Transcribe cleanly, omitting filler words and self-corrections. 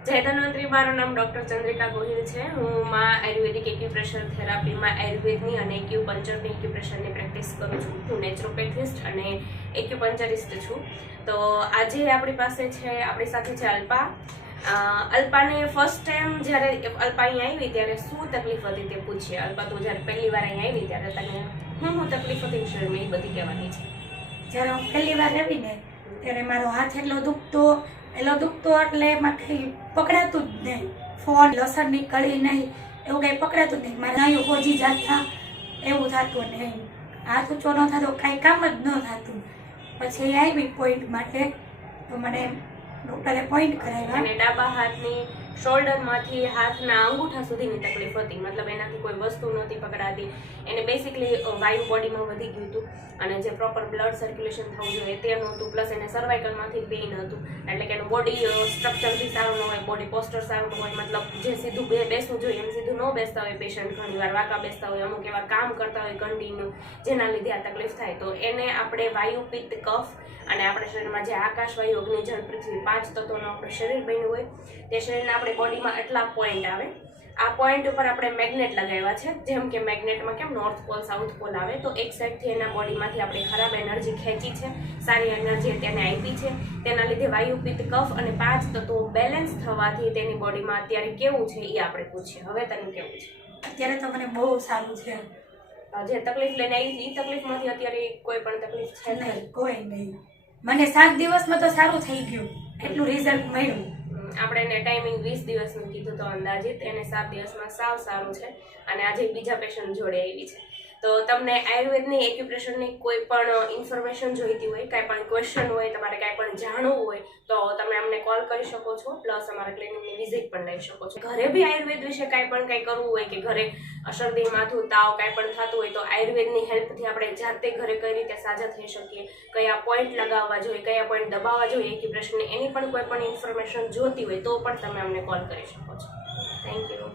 જય ધન્વંતરી, મારું નામ ડૉક્ટર ચંદ્રિકા ગોહિલ છે। હું માં આયુર્વેદિક એક્યુપ્રેશર થેરાપીમાં આયુર્વેદની અને એક્યુપંચરની એક્યુપ્રેશરની પ્રેક્ટિસ કરું છું। હું નેચરોપેથિસ્ટ અને એક્યુપંચરિસ્ટ છું। તો આજે આપણી સાથે છે અલ્પા। અલ્પાને ફર્સ્ટ ટાઈમ જ્યારે અલ્પા અહીંયા આવી ત્યારે શું તકલીફ હતી તે પૂછીએ। અલ્પા, તું જ્યારે પહેલી વાર અહીંયા આવી ત્યારે તને શું તકલીફ હતી શરીરમાં એ બધી કહેવાની છે। જ્યારે હું પહેલી વાર આવી ને ત્યારે મારો હાથ એટલો દુખતો એટલે એમાં કંઈ પકડાતું જ નહીં। ફોન, લસણની કળી નહીં, એવું કંઈ પકડાતું જ નહીં। મારા નાયું હોજી જાતના એવું થતું નહીં, હાથ ઊંચો ન થતો, કાંઈ કામ જ ન થતું। પછી આવી પોઈન્ટ માટે તો મને ડૉક્ટરે પોઈન્ટ કરાવ્યા અને ડાબા હાથની શોલ્ડરમાંથી હાથના અંગૂઠા સુધીની તકલીફ હતી, મતલબ એનાથી કોઈ વસ્તુ નહોતી પકડાતી। એને બેસિકલી વાયુ બોડીમાં વધી ગયું હતું અને જે પ્રોપર બ્લડ સર્ક્યુલેશન થવું જોઈએ તે નહોતું, પ્લસ એને સર્વાઇકલમાંથી પેઇન હતું। એટલે કે એનું બોડી સ્ટ્રક્ચર બી સારું ન હોય, બોડી પોસ્ચર સારું ન હોય, મતલબ જે સીધું બેસવું જોઈએ એમ સીધું ન બેસતા હોય પેશન્ટ, ઘણીવાર વાંકા બેસતા હોય, અમુક એવા કામ કરતા હોય કન્ટિન્યુ, જેના લીધે આ તકલીફ થાય। તો એને આપણે વાયુ, પિત્ત, કફ અને આપણા શરીરમાં જે આકાશ, વાયુ, અગ્નિ, જળ, પૃથ્વી 5 તત્વોનું આપણું શરીર બન્યું હોય તે શરીરના આપણી બોડીમાં એટલા પોઈન્ટ આવે। આ પોઈન્ટ ઉપર આપણે મેગ્નેટ લગાવ્યા છે। જેમ કે મેગ્નેટમાં કેમ નોર્થ પોલ, સાઉથ પોલ આવે, તો એક સાઈડથી એના બોડીમાંથી આપણે ખરાબ એનર્જી ખેંચી છે, સારી એનર્જી તેને આપી છે। તેના લીધે વાયુ, પિત્ત, કફ અને 5 તત્વો બેલેન્સ થવાથી તેની બોડીમાં અત્યારે કેવું છે એ આપણે પૂછીએ। હવે તને કેવું છે? અત્યારે તો મને બહુ સારું છે। જે તકલીફ લઈને આવી એ તકલીફમાંથી અત્યારે કોઈ પણ તકલીફ છે નહીં? કોઈ નહીં। મને 7 દિવસમાં તો સારું થઈ ગયું, એટલું રિઝલ્ટ મળ્યું। આપણે એને ટાઈમિંગ 20 દિવસનું કીધું તો અંદાજિત એને 7 દિવસમાં સાવ સારું છે અને આજે બીજા પેશન્ટ જોડે આવી છે। તો તમને આયુર્વેદની એક્યુપ્રેશરની કોઈ પણ ઇન્ફોર્મેશન જોઈતી હોય, કાંઈ પણ ક્વેશ્ચન હોય, તમારે કાંઈ પણ જાણવું હોય તો તમે અમને કોલ કરી શકો છો, પ્લસ અમારા ક્લિનિકની વિઝિટ પણ લઈ શકો છો। ઘરે બી આયુર્વેદ વિશે કાંઈ કરવું હોય કે ઘરે શરદી, માથું, તાવ કાંઈ પણ થતું હોય તો આયુર્વેદની હેલ્પથી આપણે જાતે ઘરે કઈ રીતે સાજા થઈ શકીએ, કયા પોઈન્ટ લગાવવા જોઈએ, કયા પોઈન્ટ દબાવવા જોઈએ એક્યુપ્રેશનની, એની પણ કોઈ પણ ઇન્ફોર્મેશન જોતી હોય તો પણ તમે અમને કોલ કરી શકો છો। Thank you.